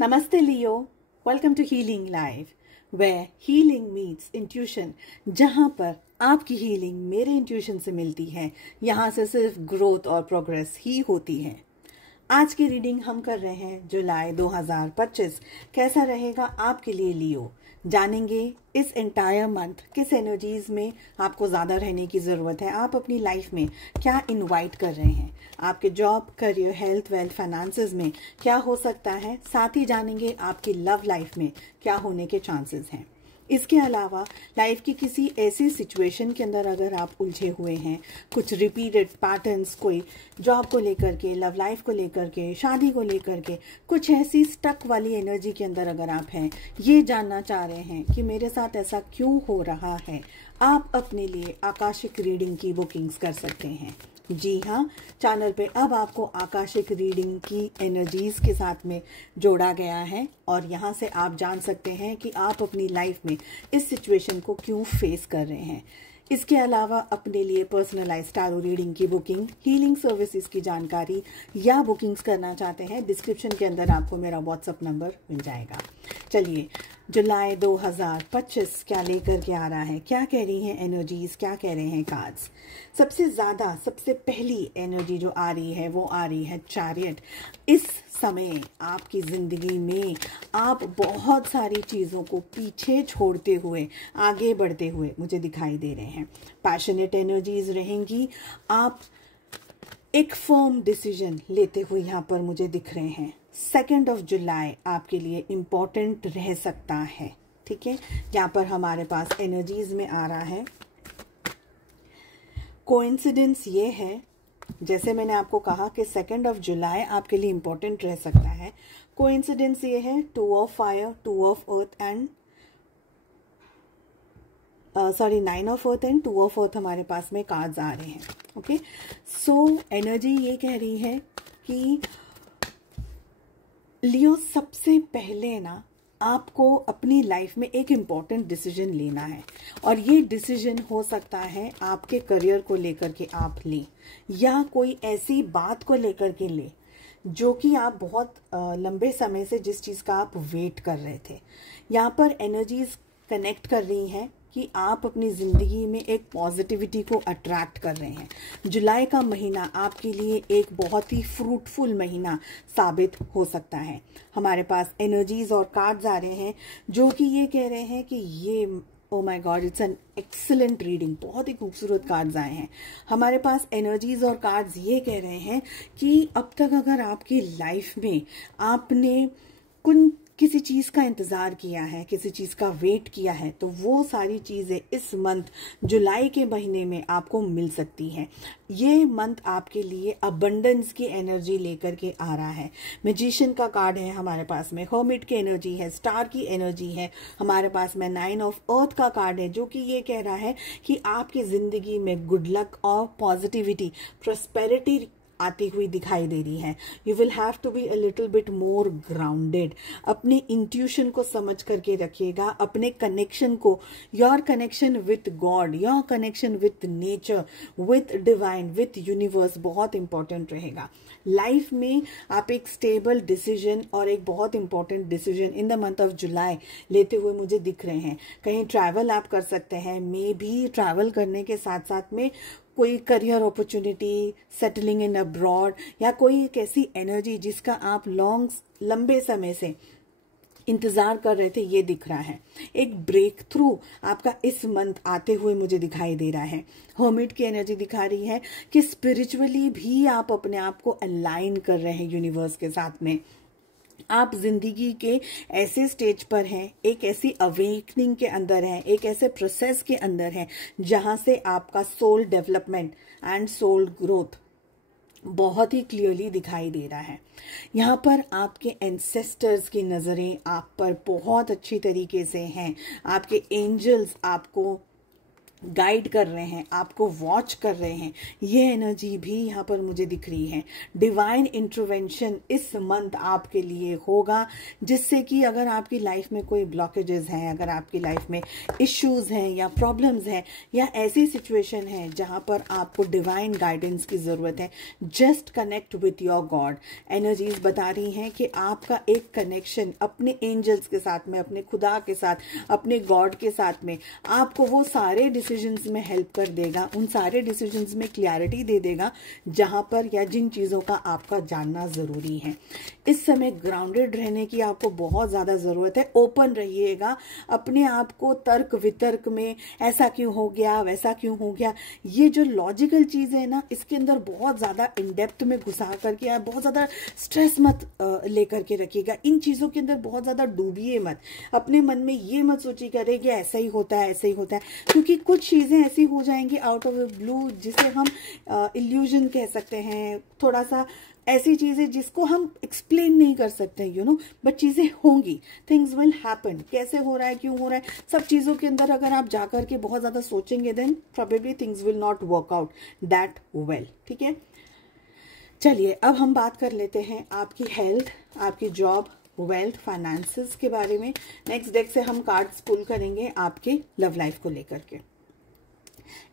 Namaste Leo, welcome to Healing Live, where healing meets intuition. जहाँ पर आपकी healing मेरे इंट्यूशन से मिलती है, यहाँ से सिर्फ ग्रोथ और प्रोग्रेस ही होती है। आज की रीडिंग हम कर रहे हैं जुलाई 2025। कैसा रहेगा आपके लिए लियो? जानेंगे इस एंटायर मंथ किस एनर्जीज में आपको ज़्यादा रहने की ज़रूरत है, आप अपनी लाइफ में क्या इनवाइट कर रहे हैं, आपके job, career, health, wealth, finances में क्या हो सकता है। साथ ही जानेंगे आपकी लव लाइफ में क्या होने के चांसेस हैं। इसके अलावा लाइफ की किसी ऐसी सिचुएशन के अंदर अगर आप उलझे हुए हैं, कुछ रिपीटेड पैटर्न्स, कोई जॉब को लेकर के, लव लाइफ को लेकर के, शादी को लेकर के, कुछ ऐसी स्टक वाली एनर्जी के अंदर अगर आप हैं, ये जानना चाह रहे हैं कि मेरे साथ ऐसा क्यों हो रहा है, आप अपने लिए आकाशिक रीडिंग की बुकिंग्स कर सकते हैं। जी हाँ, चैनल पे अब आपको आकाशिक रीडिंग की एनर्जीज के साथ में जोड़ा गया है और यहाँ से आप जान सकते हैं कि आप अपनी लाइफ में इस सिचुएशन को क्यों फेस कर रहे हैं। इसके अलावा अपने लिए पर्सनलाइज्ड टैरो रीडिंग की बुकिंग, हीलिंग सर्विसेज की जानकारी या बुकिंग्स करना चाहते हैं, डिस्क्रिप्शन के अंदर आपको मेरा व्हाट्सएप नंबर मिल जाएगा। चलिए, जुलाई 2025 क्या लेकर के आ रहा है, क्या कह रही हैं एनर्जीज, क्या कह रहे हैं कार्ड्स। सबसे पहली एनर्जी जो आ रही है वो आ रही है चैरियट। इस समय आपकी जिंदगी में आप बहुत सारी चीज़ों को पीछे छोड़ते हुए आगे बढ़ते हुए मुझे दिखाई दे रहे हैं। पैशनेट एनर्जीज रहेंगी, आप एक फर्म डिसीजन लेते हुए यहाँ पर मुझे दिख रहे हैं। 2 जुलाई आपके लिए इम्पॉर्टेंट रह सकता है, ठीक है। यहाँ पर हमारे पास एनर्जीज में आ रहा है। कोइंसिडेंस ये है, जैसे मैंने आपको कहा कि 2 जुलाई आपके लिए इम्पोर्टेंट रह सकता है। कोइंसिडेंस ये है 2 of fire, 2 of earth and 9 of earth and 2 of earth हमारे पास में कार्ड्स आ रहे हैं। ओके, सो एनर्जी ये कह रही है कि लियो, सबसे पहले ना आपको अपनी लाइफ में एक इम्पॉर्टेंट डिसीजन लेना है और ये डिसीजन हो सकता है आपके करियर को लेकर के आप लें या कोई ऐसी बात को लेकर के लें जो कि आप बहुत लंबे समय से जिस चीज़ का आप वेट कर रहे थे। यहाँ पर एनर्जीज कनेक्ट कर रही हैं कि आप अपनी ज़िंदगी में एक पॉजिटिविटी को अट्रैक्ट कर रहे हैं। जुलाई का महीना आपके लिए एक बहुत ही फ्रूटफुल महीना साबित हो सकता है। हमारे पास एनर्जीज और कार्ड्स आ रहे हैं जो कि ये कह रहे हैं कि ये, oh my God, it's an excellent reading. बहुत ही खूबसूरत कार्ड्स आए हैं हमारे पास। एनर्जीज और कार्ड्स ये कह रहे हैं कि अब तक अगर आपकी लाइफ में आपने किसी चीज़ का इंतज़ार किया है, किसी चीज़ का वेट किया है, तो वो सारी चीज़ें इस मंथ जुलाई के महीने में आपको मिल सकती हैं। ये मंथ आपके लिए अबंडेंस की एनर्जी लेकर के आ रहा है। मैजिशियन का कार्ड है हमारे पास में, हर्मिट की एनर्जी है, स्टार की एनर्जी है हमारे पास में, 9 ऑफ अर्थ का कार्ड है जो कि ये कह रहा है कि आपकी ज़िंदगी में गुड लक और पॉजिटिविटी, प्रॉस्पेरिटी आती हुई दिखाई दे रही है। You will have to be a little bit more grounded. अपने इंट्यूशन को समझ करके रखिएगा, अपने कनेक्शन को, your connection with God, your connection with nature, with divine, with universe बहुत इंपॉर्टेंट रहेगा। लाइफ में आप एक स्टेबल डिसीजन और एक बहुत important decision in the month of July लेते हुए मुझे दिख रहे हैं। कहीं ट्रैवल आप कर सकते हैं, मे भी ट्रैवल करने के साथ साथ में कोई career opportunity, settling in abroad, या कोई एक ऐसी एनर्जी जिसका आप लंबे समय से इंतजार कर रहे थे, ये दिख रहा है। एक ब्रेक थ्रू आपका इस मंथ आते हुए मुझे दिखाई दे रहा है। हर्मिट की एनर्जी दिखा रही है कि स्पिरिचुअली भी आप अपने आप को अलाइन कर रहे हैं यूनिवर्स के साथ में। आप जिंदगी के ऐसे स्टेज पर हैं, एक ऐसी अवेकनिंग के अंदर हैं, एक ऐसे प्रोसेस के अंदर हैं जहां से आपका soul development and soul growth बहुत ही क्लियरली दिखाई दे रहा है। यहाँ पर आपके एंसेस्टर्स की नज़रें आप पर बहुत अच्छी तरीके से हैं। आपके एंजल्स आपको गाइड कर रहे हैं, आपको वॉच कर रहे हैं, ये एनर्जी भी यहाँ पर मुझे दिख रही है। डिवाइन इंटरवेंशन इस मंथ आपके लिए होगा, जिससे कि अगर आपकी लाइफ में कोई ब्लॉकेजेस हैं, अगर आपकी लाइफ में इश्यूज हैं या प्रॉब्लम्स हैं या ऐसी सिचुएशन है जहाँ पर आपको डिवाइन गाइडेंस की ज़रूरत है, just connect with your God. Energies बता रही हैं कि आपका एक कनेक्शन अपने एंजल्स के साथ में, अपने खुदा के साथ, अपने गॉड के साथ में, आपको वो सारे डिसीजंस में हेल्प कर देगा, उन सारे डिसीजंस में क्लैरिटी दे देगा जहां पर या जिन चीज़ों का आपका जानना ज़रूरी है। इस समय ग्राउंडेड रहने की आपको बहुत ज़्यादा ज़रूरत है। ओपन रहिएगा, अपने आप को तर्क वितर्क में ऐसा क्यों हो गया, वैसा क्यों हो गया, ये जो लॉजिकल चीज़ है ना, इसके अंदर बहुत ज़्यादा इन डेप्थ में घुसा करके आप बहुत ज़्यादा स्ट्रेस मत लेकर के रखिएगा। इन चीज़ों के अंदर बहुत ज़्यादा डूबिए मत। अपने मन में ये मत सोचिए करे कि ऐसा ही होता है, ऐसा ही होता है, क्योंकि कुछ चीज़ें ऐसी हो जाएंगी आउट ऑफ द ब्लू, जिसे हम इल्यूजन कह सकते हैं, थोड़ा सा ऐसी चीज़ें जिसको हम एक्सप्लेन नहीं कर सकते, बट चीज़ें होंगी, थिंग्स विल हैपन। कैसे हो रहा है, क्यों हो रहा है, सब चीज़ों के अंदर अगर आप जाकर के बहुत ज़्यादा सोचेंगे, then probably things will not work out that well. ठीक है, चलिए अब हम बात कर लेते हैं आपकी हेल्थ, आपकी जॉब, वेल्थ, फाइनेंसेस के बारे में। नेक्स्ट डेक से हम कार्ड्स पुल करेंगे आपके लव लाइफ को लेकर के।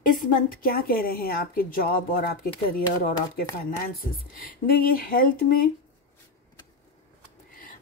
इस मंथ क्या कह रहे हैं आपके जॉब और आपके करियर और आपके फाइनेंसेस। देखिए, हेल्थ में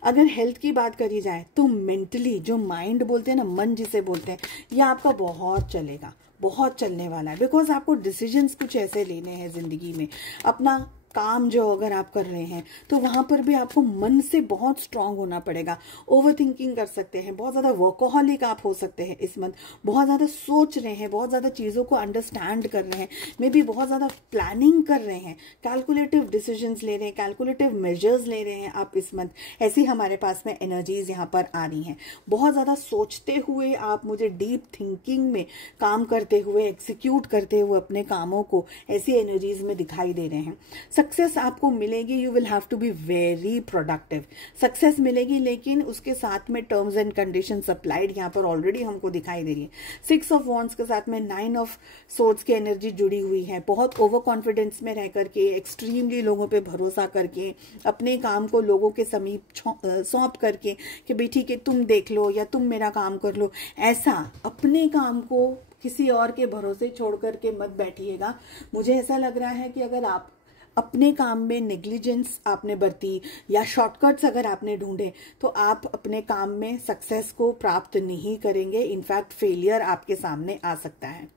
अगर हेल्थ की बात करी जाए तो मेंटली, जो माइंड बोलते हैं ना, मन जिसे बोलते हैं, ये आपका बहुत चलेगा, बहुत चलने वाला है। बिकॉज आपको डिसीजंस कुछ ऐसे लेने हैं जिंदगी में। अपना काम जो अगर आप कर रहे हैं तो वहां पर भी आपको मन से बहुत स्ट्रांग होना पड़ेगा। ओवर थिंकिंग कर सकते हैं, बहुत ज्यादा वर्कोहॉलिक आप हो सकते हैं इस मंथ। बहुत ज्यादा सोच रहे हैं, बहुत ज्यादा चीजों को अंडरस्टैंड कर रहे हैं, मे बी बहुत ज्यादा प्लानिंग कर रहे हैं, कैलकुलेटिव डिसीजंस ले रहे हैं, कैलकुलेटिव मेजर्स ले रहे हैं आप इस मंथ। ऐसी हमारे पास में एनर्जीज यहाँ पर आ रही हैं। बहुत ज्यादा सोचते हुए आप मुझे डीप थिंकिंग में काम करते हुए, एग्जीक्यूट करते हुए अपने कामों को, ऐसी एनर्जीज में दिखाई दे रहे हैं। सक्सेस आपको मिलेगी, you will have to be very productive. Success मिलेगी, लेकिन उसके साथ में टर्म्स एंड कंडीशंस अप्लाइड यहाँ पर ऑलरेडी हमको दिखाई दे रही है। 6 ऑफ वॉन्ड्स के साथ में 9 ऑफ सोर्ड्स की एनर्जी जुड़ी हुई है। बहुत ओवर कॉन्फिडेंस में रह करके, एक्सट्रीमली लोगों पे भरोसा करके, अपने काम को लोगों के समीप सौंप करके कि भाई ठीक है तुम देख लो या तुम मेरा काम कर लो, ऐसा अपने काम को किसी और के भरोसे छोड़ करके मत बैठिएगा। मुझे ऐसा लग रहा है कि अगर आप अपने काम में नेग्लिजेंस आपने बरती या शॉर्टकट्स अगर आपने ढूंढे, तो आप अपने काम में सक्सेस को प्राप्त नहीं करेंगे। इनफैक्ट फेलियर आपके सामने आ सकता है।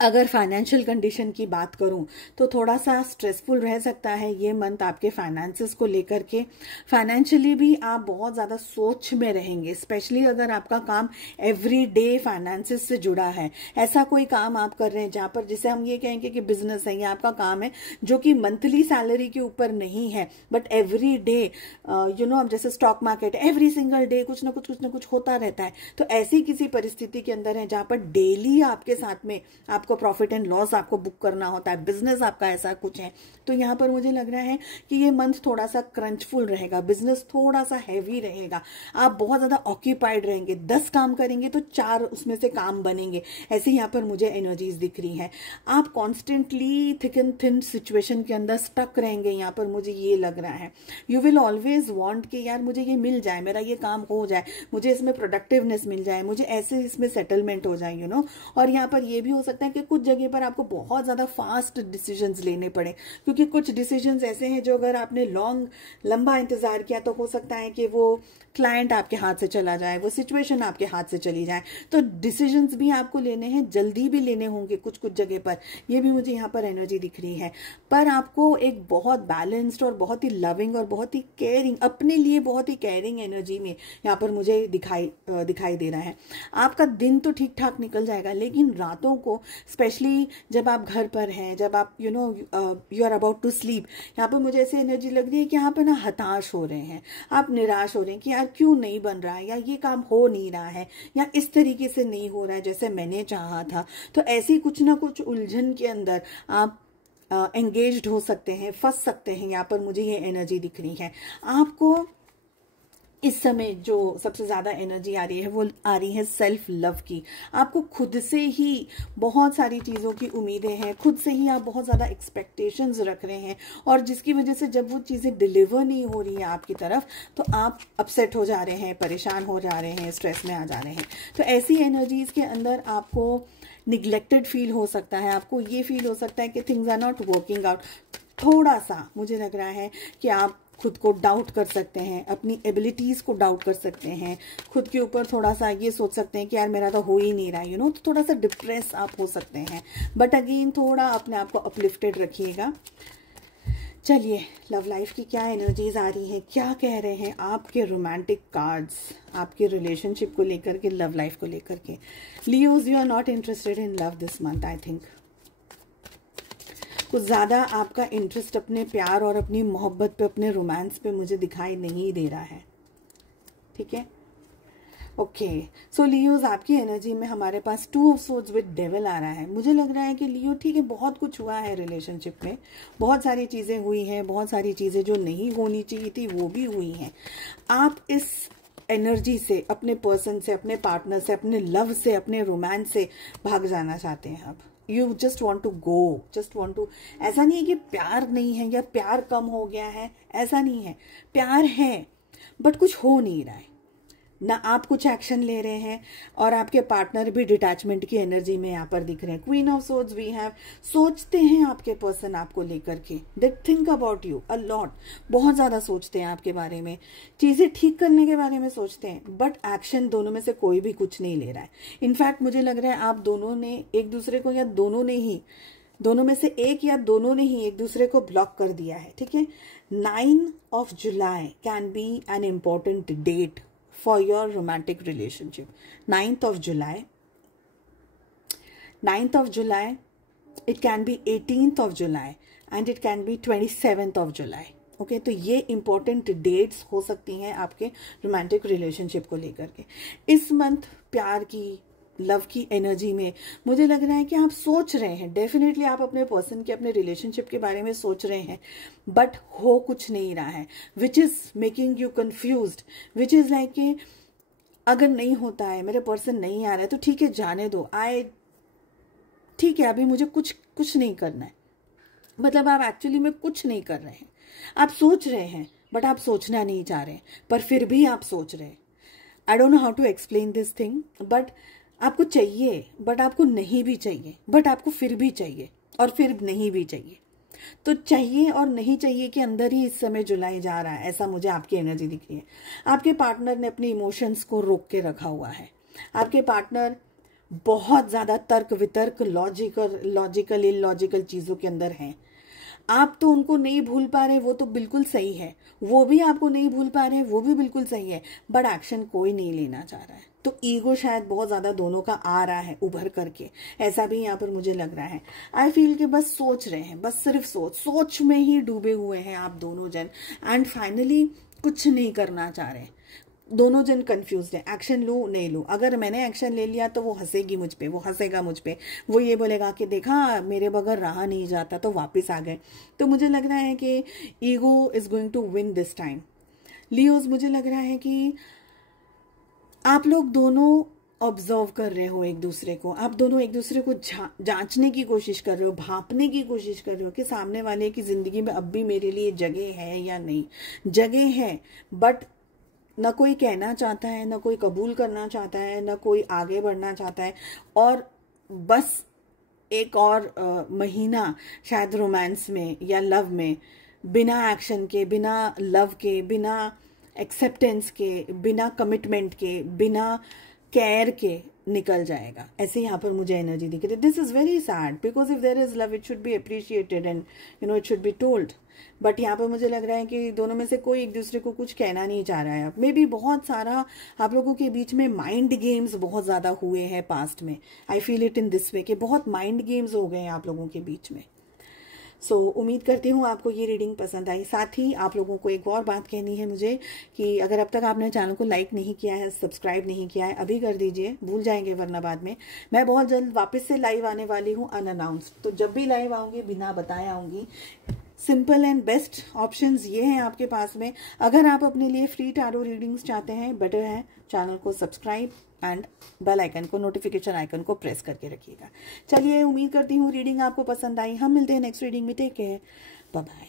अगर फाइनेंशियल कंडीशन की बात करूं तो थोड़ा सा स्ट्रेसफुल रह सकता है ये मंथ आपके फाइनेंसेस को लेकर के। फाइनेंशियली भी आप बहुत ज़्यादा सोच में रहेंगे, स्पेशली अगर आपका काम एवरी डे फाइनेंसेस से जुड़ा है। ऐसा कोई काम आप कर रहे हैं जहां पर, जिसे हम ये कहेंगे कि बिजनेस है या आपका काम है जो कि मंथली सैलरी के ऊपर नहीं है, बट एवरी डे अब जैसे stock market, every single day कुछ ना कुछ होता रहता है। तो ऐसी किसी परिस्थिति के अंदर है जहां पर डेली आपके साथ में आपको प्रॉफिट एंड लॉस आपको बुक करना होता है, बिजनेस आपका ऐसा कुछ है, तो यहां पर मुझे लग रहा है कि ये मंथ थोड़ा सा क्रंचफुल रहेगा, बिजनेस थोड़ा सा हैवी रहेगा, आप बहुत ज्यादा ऑक्यूपाइड रहेंगे। 10 काम करेंगे तो 4 उसमें से काम बनेंगे, ऐसे यहाँ पर मुझे एनर्जीज दिख रही है। आप constantly thick and thin situation के अंदर स्टक रहेंगे, यहाँ पर मुझे ये लग रहा है। यू विल ऑलवेज वॉन्ट कि यार मुझे ये मिल जाए, मेरा ये काम हो जाए, मुझे इसमें प्रोडक्टिवनेस मिल जाए, मुझे ऐसे इसमें सेटलमेंट हो जाए, और यहाँ पर ये भी हो सकता है कि कुछ जगह पर आपको बहुत ज्यादा फास्ट डिसीजंस लेने पड़े, क्योंकि कुछ डिसीजंस ऐसे हैं जो अगर आपने लंबा इंतजार किया तो हो सकता है कि वो क्लाइंट आपके हाथ से चला जाए, वो सिचुएशन आपके हाथ से चली जाए। तो डिसीजंस भी आपको लेने हैं, जल्दी भी लेने होंगे कुछ जगह पर, ये भी मुझे यहाँ पर एनर्जी दिख रही है। पर आपको एक बहुत बैलेंस्ड और बहुत ही लविंग और बहुत ही केयरिंग, अपने लिए बहुत ही केयरिंग एनर्जी में यहाँ पर मुझे दिखाई दे रहा है। आपका दिन तो ठीक ठाक निकल जाएगा, लेकिन रातों को, स्पेशली जब आप घर पर हैं, जब आप you are about to sleep, यहाँ पर मुझे ऐसी एनर्जी लग रही है कि यहाँ पर ना हताश हो रहे हैं, आप निराश हो रहे हैं कि यार क्यों नहीं बन रहा है, या ये काम हो नहीं रहा है, या इस तरीके से नहीं हो रहा है जैसे मैंने चाहा था। तो ऐसी कुछ ना कुछ उलझन के अंदर आप एंगेज्ड हो सकते हैं, फंस सकते हैं। यहाँ पर मुझे ये एनर्जी दिख रही है। आपको इस समय जो सबसे ज़्यादा एनर्जी आ रही है वो आ रही है सेल्फ लव की। आपको खुद से ही बहुत सारी चीज़ों की उम्मीदें हैं, खुद से ही आप बहुत ज़्यादा एक्सपेक्टेशंस रख रहे हैं, और जिसकी वजह से जब वो चीज़ें डिलीवर नहीं हो रही है आपकी तरफ तो आप अपसेट हो जा रहे हैं, परेशान हो जा रहे हैं, स्ट्रेस में आ जा रहे हैं। तो ऐसी एनर्जीज़ के अंदर आपको निग्लेक्टेड फील हो सकता है, आपको ये फील हो सकता है कि things are not working out. थोड़ा सा मुझे लग रहा है कि आप खुद को डाउट कर सकते हैं, अपनी एबिलिटीज़ को डाउट कर सकते हैं, खुद के ऊपर थोड़ा सा ये सोच सकते हैं कि यार मेरा तो हो ही नहीं रहा, तो थोड़ा सा डिप्रेस आप हो सकते हैं। बट अगेन थोड़ा अपने आप को अपलिफ्टेड रखिएगा। चलिए, लव लाइफ की क्या एनर्जीज आ रही हैं, क्या कह रहे हैं आपके रोमांटिक कार्ड्स आपके रिलेशनशिप को लेकर के, लव लाइफ को लेकर के। Leos, you are not interested in love this month. I think कुछ ज़्यादा आपका इंटरेस्ट अपने प्यार और अपनी मोहब्बत पे, अपने रोमांस पे मुझे दिखाई नहीं दे रहा है। ठीक है, ओके। सो लियोज, आपकी एनर्जी में हमारे पास 2 ऑफ सोर्ड्स विद डेविल आ रहा है। मुझे लग रहा है कि लियो, ठीक है, बहुत कुछ हुआ है रिलेशनशिप में, बहुत सारी चीज़ें हुई हैं, बहुत सारी चीज़ें जो नहीं होनी चाहिए थी वो भी हुई हैं। आप इस एनर्जी से, अपने पर्सन से, अपने पार्टनर से, अपने लव से, अपने रोमांस से भाग जाना चाहते हैं। अब you just want to go, just want to. ऐसा नहीं है कि प्यार नहीं है या प्यार कम हो गया है, ऐसा नहीं है। प्यार है बट कुछ हो नहीं रहा है, ना आप कुछ एक्शन ले रहे हैं और आपके पार्टनर भी डिटैचमेंट की एनर्जी में यहाँ पर दिख रहे हैं। Queen of swords we have. सोचते हैं आपके पर्सन आपको लेकर के, they think about you a lot, बहुत ज़्यादा सोचते हैं आपके बारे में, चीज़ें ठीक करने के बारे में सोचते हैं, बट एक्शन दोनों में से कोई भी कुछ नहीं ले रहा है। इनफैक्ट मुझे लग रहा है आप दोनों ने एक दूसरे को, या दोनों में से एक या दोनों ने ही एक दूसरे को ब्लॉक कर दिया है। ठीक है, 9 of July can be an important date for your romantic relationship. 9th of July, it can be 18th of July and it can be 27th of July. Okay, तो ये इंपॉर्टेंट डेट्स हो सकती हैं आपके रोमांटिक रिलेशनशिप को लेकर के। इस मंथ प्यार की, लव की एनर्जी में मुझे लग रहा है कि आप सोच रहे हैं, डेफिनेटली आप अपने पर्सन के, अपने रिलेशनशिप के बारे में सोच रहे हैं, बट हो कुछ नहीं रहा है, which is making you confused, which is like कि अगर नहीं होता है, मेरे पर्सन नहीं आ रहा है तो ठीक है, जाने दो, ठीक है, अभी मुझे कुछ नहीं करना है। मतलब आप एक्चुअली में कुछ नहीं कर रहे हैं, आप सोच रहे हैं बट आप सोचना नहीं चाह रहे, पर फिर भी आप सोच रहे हैं। I don't know how to explain this thing, but आपको चाहिए बट आपको नहीं भी चाहिए, बट आपको फिर भी चाहिए और फिर नहीं भी चाहिए। तो चाहिए और नहीं चाहिए के अंदर ही इस समय जुलाई जा रहा है, ऐसा मुझे आपकी एनर्जी दिख रही है। आपके पार्टनर ने अपने इमोशंस को रोक के रखा हुआ है। आपके पार्टनर बहुत ज़्यादा तर्क वितर्क, लॉजिकल इलॉजिकल चीज़ों के अंदर हैं। आप तो उनको नहीं भूल पा रहे, वो तो बिल्कुल सही है, वो भी आपको नहीं भूल पा रहे, वो भी बिल्कुल सही है, बट एक्शन कोई नहीं लेना चाह रहा है। तो ईगो शायद बहुत ज़्यादा दोनों का आ रहा है उभर करके, ऐसा भी यहाँ पर मुझे लग रहा है। आई फील कि बस सोच रहे हैं, बस सिर्फ सोच में ही डूबे हुए हैं आप दोनों जन, एंड फाइनली कुछ नहीं करना चाह रहे। दोनों जन कंफ्यूज है, एक्शन लूँ नहीं लूँ, अगर मैंने एक्शन ले लिया तो वो हंसेगी मुझ पे, वो हंसेगा मुझ पे, वो ये बोलेगा कि देखा मेरे बगैर रहा नहीं जाता, तो वापस आ गए। तो मुझे लग रहा है कि ego is going to win this time. Leos, मुझे लग रहा है कि आप लोग दोनों ऑब्जर्व कर रहे हो एक दूसरे को, आप दोनों एक दूसरे को जांचने की कोशिश कर रहे हो, भांपने की कोशिश कर रहे हो कि सामने वाले की जिंदगी में अब भी मेरे लिए जगह है या नहीं। जगह है बट न कोई कहना चाहता है, न कोई कबूल करना चाहता है, न कोई आगे बढ़ना चाहता है, और बस एक और महीना शायद रोमांस में या लव में बिना एक्शन के, बिना लव के, बिना एक्सेप्टेंस के, बिना कमिटमेंट के, बिना केयर के निकल जाएगा, ऐसे यहाँ पर मुझे एनर्जी दिख रही है। This is very sad because if there is love it should be appreciated and it should be told, but यहाँ पर मुझे लग रहा है कि दोनों में से कोई एक दूसरे को कुछ कहना नहीं चाह रहा है। मे बी बहुत सारा आप लोगों के बीच में माइंड गेम्स बहुत ज़्यादा हुए हैं पास्ट में। I feel it in this way कि बहुत माइंड गेम्स हो गए हैं आप लोगों के बीच में। उम्मीद करती हूँ आपको ये रीडिंग पसंद आई। साथ ही आप लोगों को एक और बात कहनी है मुझे कि अगर अब तक आपने चैनल को लाइक नहीं किया है, सब्सक्राइब नहीं किया है, अभी कर दीजिए, भूल जाएंगे वरना बाद में। मैं बहुत जल्द वापस से लाइव आने वाली हूँ अनअनाउंस्ड, तो जब भी लाइव आऊँगी बिना बताए आऊँगी। सिंपल एंड बेस्ट ऑप्शंस ये हैं आपके पास में। अगर आप अपने लिए फ्री टैरो रीडिंग्स चाहते हैं, बेटर है चैनल को सब्सक्राइब एंड बेल आइकन को, नोटिफिकेशन आइकन को प्रेस करके रखिएगा। चलिए, उम्मीद करती हूँ रीडिंग आपको पसंद आई। हम मिलते हैं नेक्स्ट रीडिंग में। Take care, bye bye.